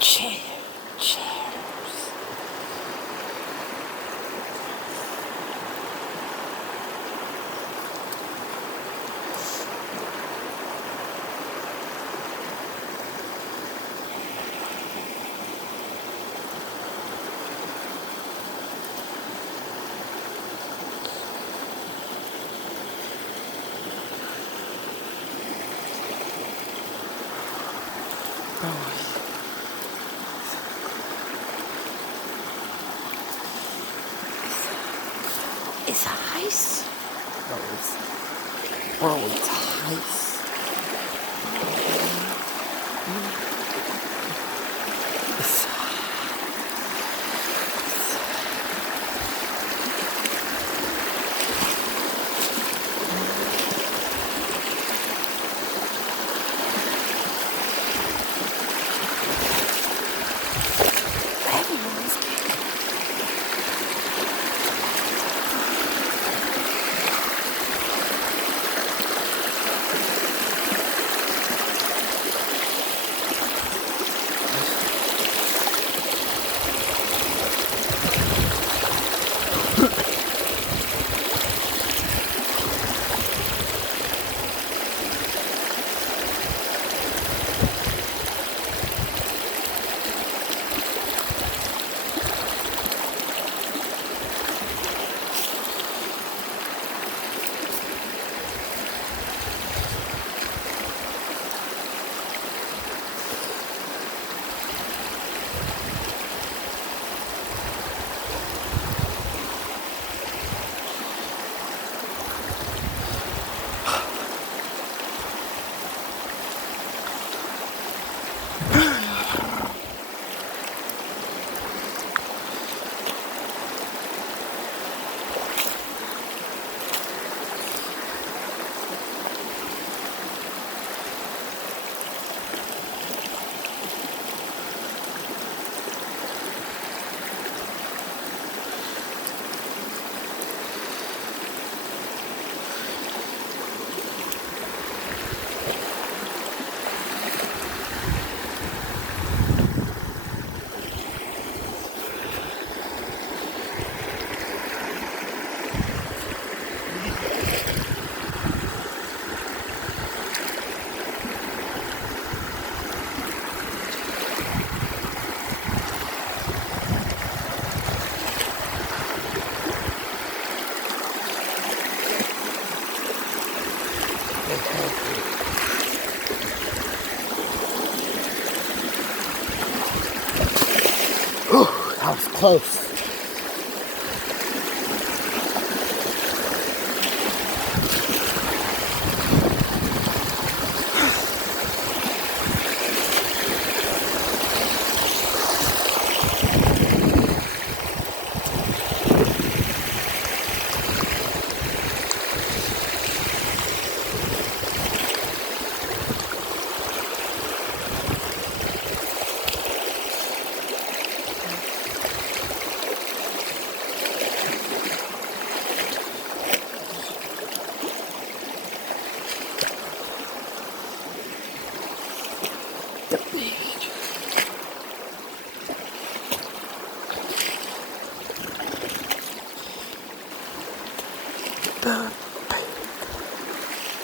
Cheers. It's ice. Bro, it's ice. Ooh, that was close.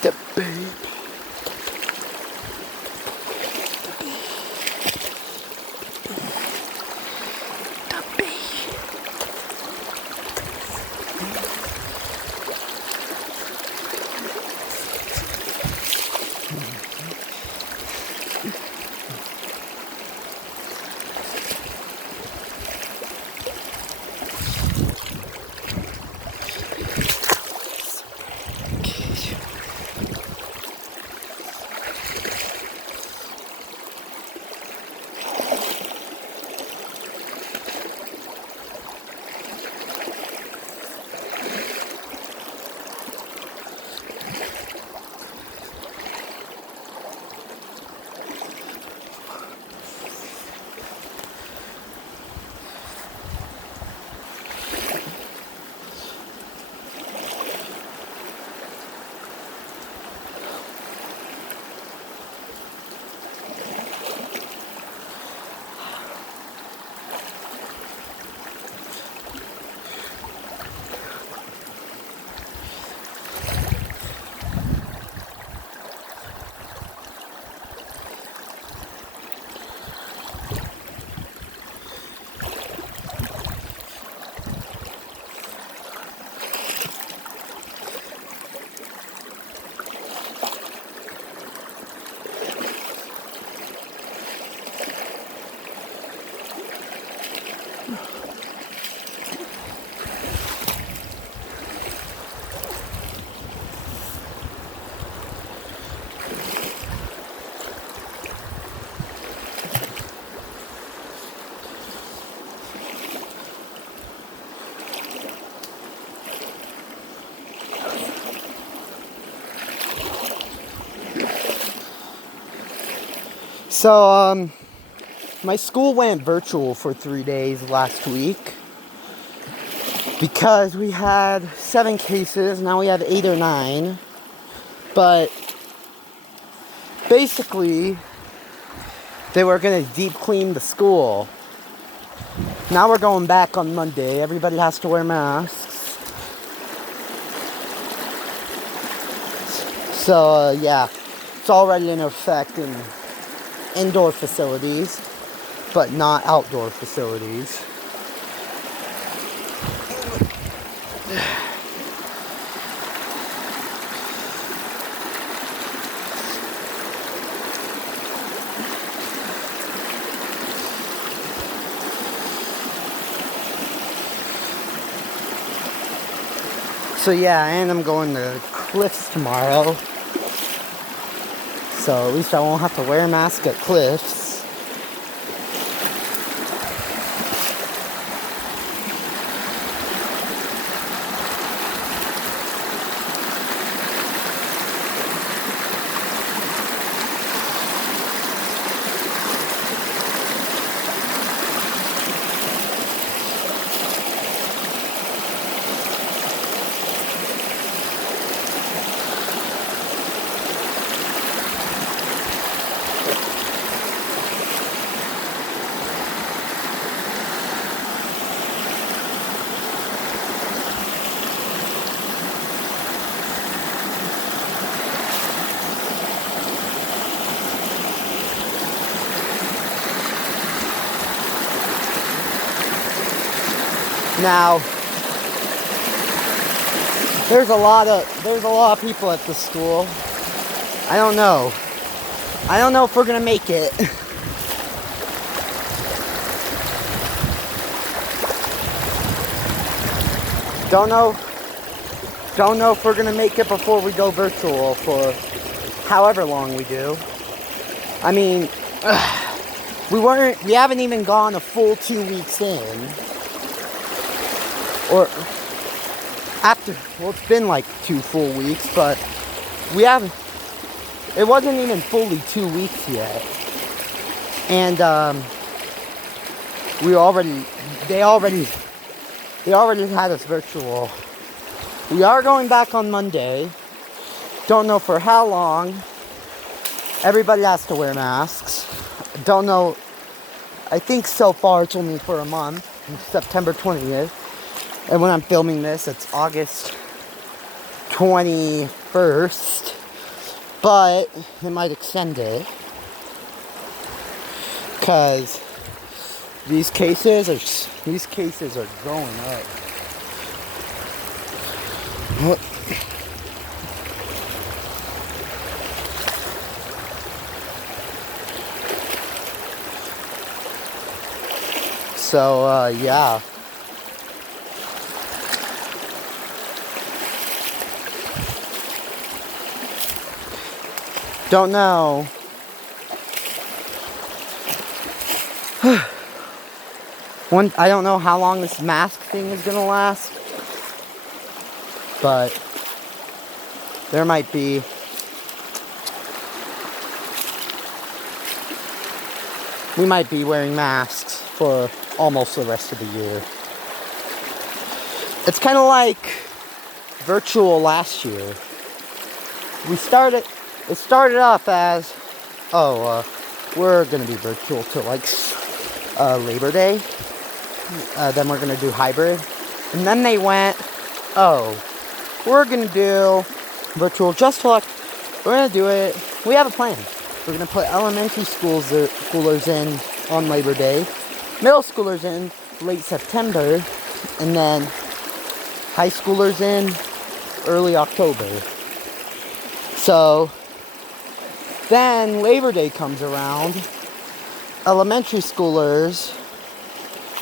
The baby. So, my school went virtual for 3 days last week because we had 7 cases. Now we have 8 or 9. But basically, they were going to deep clean the school. Now we're going back on Monday. Everybody has to wear masks. So, yeah, it's already in effect in indoor facilities, but not outdoor facilities. So yeah, and I'm going to Cliffs tomorrow. So at least I won't have to wear a mask at Cliffs. Now, there's a lot of people at the school. I don't know if we're gonna make it. Don't know if we're gonna make it before we go virtual for however long we do. I mean, we haven't even gone a full 2 weeks in. Or it's been like 2 full weeks, but it wasn't even fully 2 weeks yet. And they already had us virtual. We are going back on Monday. Don't know for how long. Everybody has to wear masks. Don't know. I think so far it's only for a month, September 20th. And when I'm filming this, it's August 21st. But it might extend it. Because these cases are going up. So, yeah. Don't know. I don't know how long this mask thing is gonna last, but there might be. We might be wearing masks for almost the rest of the year. It's kind of like virtual last year. It started off as, we're going to be virtual till like Labor Day. Then we're going to do hybrid. And then they went, we're going to do virtual just till like, we're going to do it. We have a plan. We're going to put elementary schoolers in on Labor Day, middle schoolers in late September, and then high schoolers in early October. So then Labor Day comes around. Elementary schoolers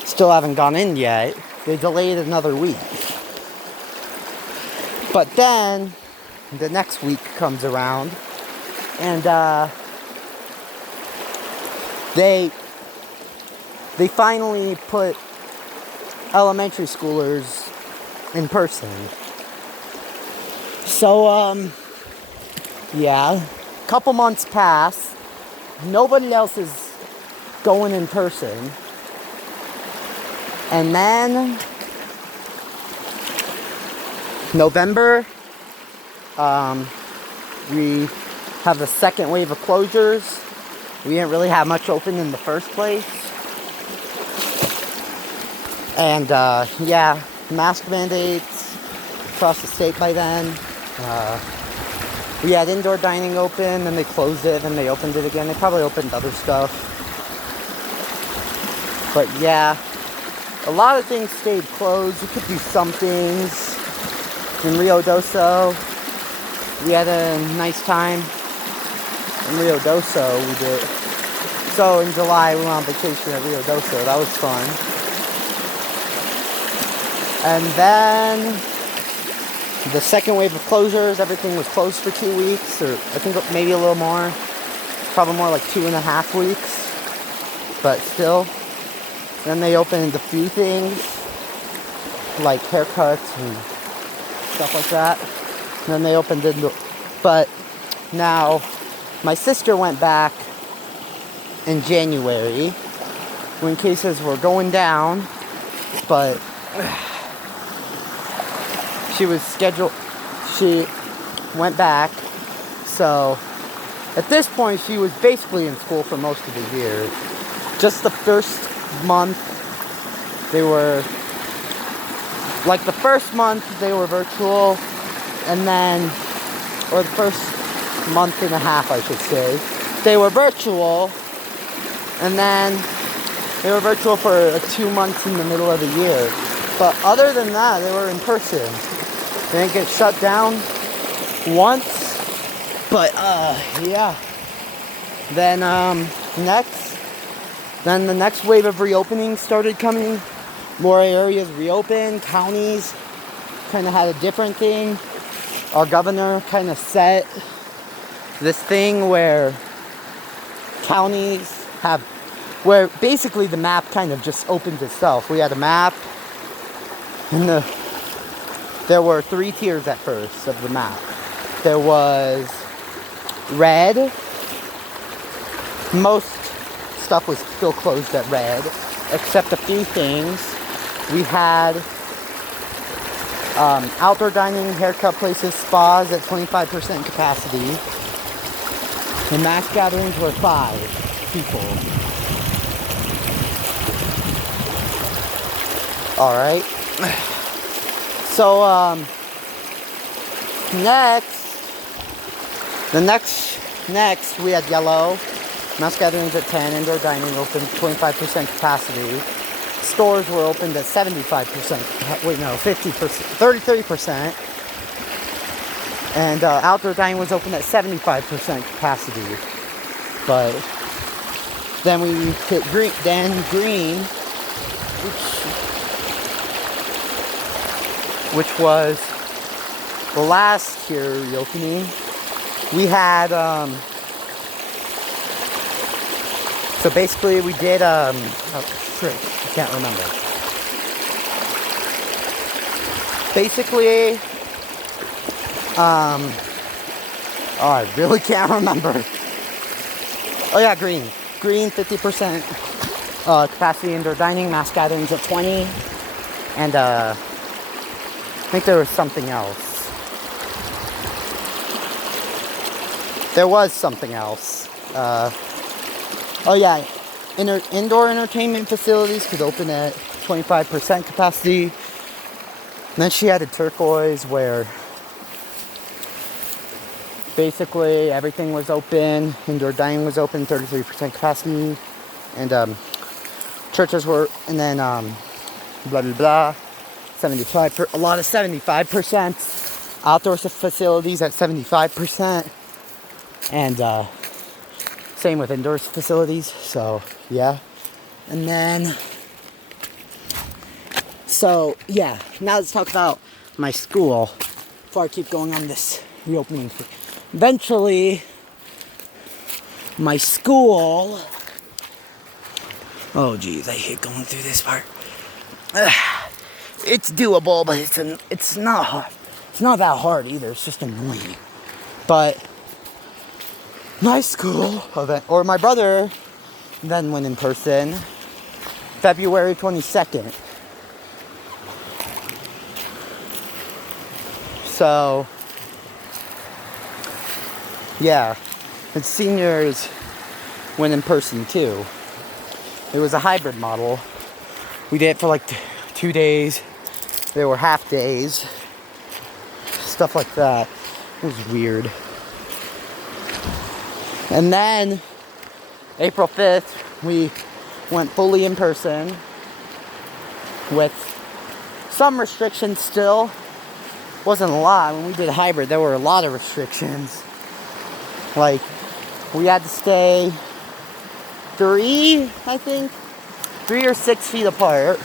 still haven't gone in yet. They delayed another week. But then the next week comes around and they finally put elementary schoolers in person. So yeah, couple months pass, nobody else is going in person. And then November, we have the second wave of closures. We didn't really have much open in the first place. And yeah, mask mandates across the state by then. We had indoor dining open, and they closed it, and they opened it again. They probably opened other stuff. But yeah, a lot of things stayed closed. You could do some things. In Rio Doso, we had a nice time. In Rio Doso, we did. So in July, we went on vacation at Rio Doso. That was fun. And then the second wave of closures, everything was closed for 2 weeks, or I think maybe a little more. Probably more like 2.5 weeks. But still. Then they opened a few things, like haircuts and stuff like that. And then they opened it. But now, my sister went back in January when cases were going down, but she went back, so at this point she was basically in school for most of the year. Just the first month they were, like the first month they were virtual, and then, or the first month and a half I should say, they were virtual, and then they were virtual for 2 months in the middle of the year. But other than that, they were in person. They didn't get shut down once. But yeah. Then the next wave of reopening started coming. More areas reopened. Counties kind of had a different thing. Our governor kind of set this thing where counties have, where basically the map kind of just opened itself. We had a map, and there were 3 tiers at first of the map. There was red. Most stuff was still closed at red, except a few things. We had outdoor dining, haircut places, spas at 25% capacity. And mass gatherings were 5 people. Alright. So, next we had yellow. Mass gatherings at 10, indoor dining open 25% capacity. Stores were opened at 75%, 33%. And outdoor dining was open at 75% capacity. But then we hit green, which was the last tier reopening. We had, so basically we did, I can't remember. Basically, I really can't remember. Oh yeah, green 50% capacity indoor dining, mass gatherings at 20, and I think there was something else. There was something else. Oh yeah, indoor entertainment facilities could open at 25% capacity. And then she added turquoise, where basically everything was open. Indoor dining was open, 33% capacity. And churches were, and then blah blah blah, 75%, a lot of 75%. Outdoor facilities at 75%. And same with indoor facilities. So yeah. And then, so yeah, now let's talk about my school before I keep going on this reopening thing. Eventually, my school, oh geez, I hate going through this part. It's doable, but it's not hard. It's not that hard either. It's just annoying. But my school event, or my brother then went in person February 22nd. So, yeah, and seniors went in person too. It was a hybrid model. We did it for like 2 days. There were half days. Stuff like that. It was weird. And then, April 5th, we went fully in person with some restrictions still. Wasn't a lot. When we did hybrid, there were a lot of restrictions. Like, we had to stay 3 or 6 feet apart.